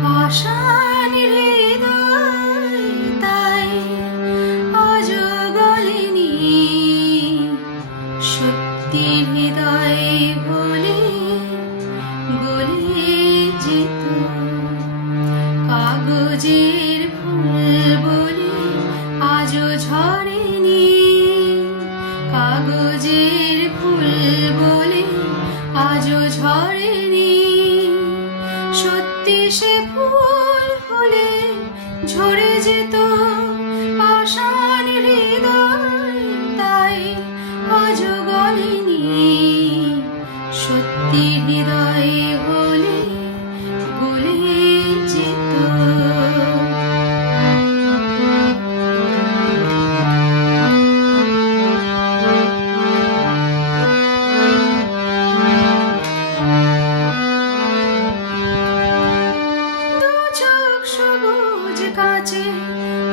পাষাণ হৃদয় তাই আজও গলেনি, সত্যির হৃদয় বলে গলে যেত। কাগজের ফুল বলে আজও ঝরেনি, কাগজের ফুল বলে আজও ঝরেনি। সত্যি সে ফুল হলে ঝরে যেত। পাষাণ হৃদয় তাই আজও গলেনি, সত্যি হৃদয় হলে গলে যেত। সবুজ কাছে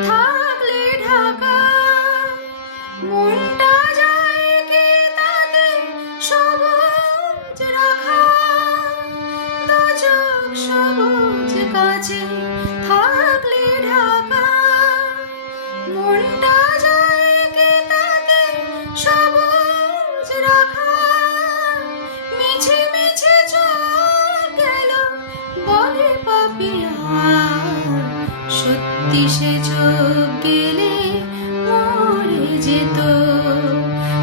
থাকলে ঢাকা, মনটা যায় কি তাতে সবুজ রাখা। দু চোখ সবুজ কাছে থাকলে ঢাকা, মনটা যায় কি তাতে সবুজ রাখা। মিছে মিছে চোখ গেল বলে পাপিয়া, সত্যি সে চোখ গেলে মরে যেত।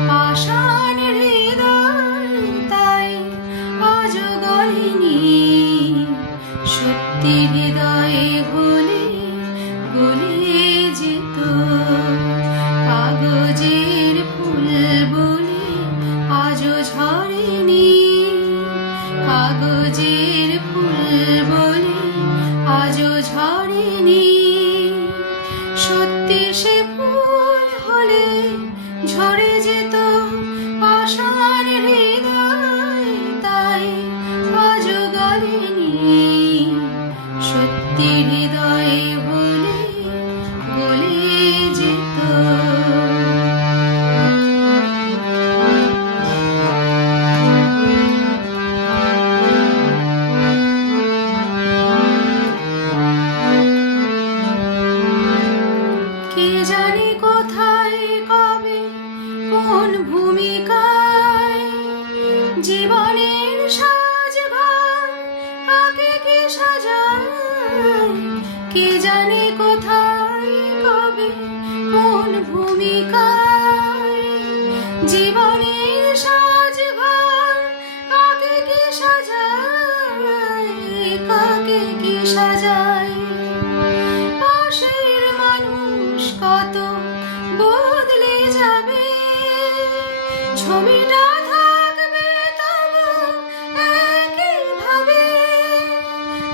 পাষাণ হৃদয় তাই আজও গলেনি, সত্যি হৃদয় হলে গলে যেত। কাগজের ফুল বলে আজও ঝরেনি, কাগজের ফুল বলে আজও ঝরেনি। সত্যি সে ফুল হলে ঝরে যেত। পাষাণ হৃদয় তাই আজও গলেনি, সত্যি হৃদয় হলে গলে যেত। কে জানে কোথায় কবে কোন ভূমিকায় জীবনের সাজঘর কাকে কে সাজায়। কে জানে কোথায় কবে কোন ভূমিকায় জীবনের সাজঘর কাকে কে সাজায়, কাকে কে সাজায়। পাশের মানুষ কত বদলে যাবে, ছবিটা থাকবে তবু একইভাবে।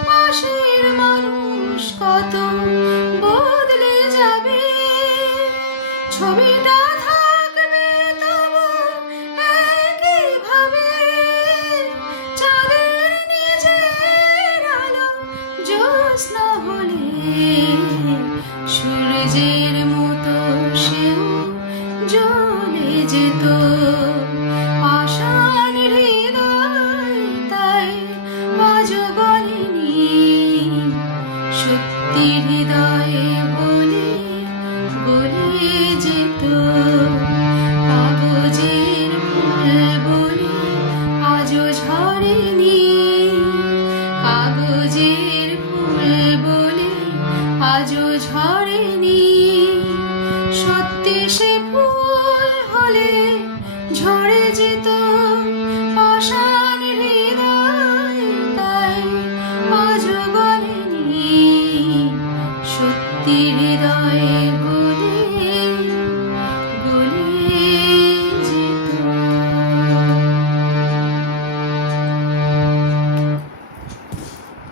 পাশের মানুষ কত বদলে যাবে, ছবিটা থাকবে তবু একইভাবে। চাঁদের নিজের আলো জ্যোৎস্না হলে সূর্যের মতো সেও জ্বলে যেত। পাষাণ হৃদয় তাই আজও গলেনি, সত্যি হৃদয় বলে গলে যেত। কাগজের ফুল বলে আজও ঝরেনি, কাগজের ফুল বলে আজও ঝরেনি। সত্যি সে ফুল হলে ঝরে যেত।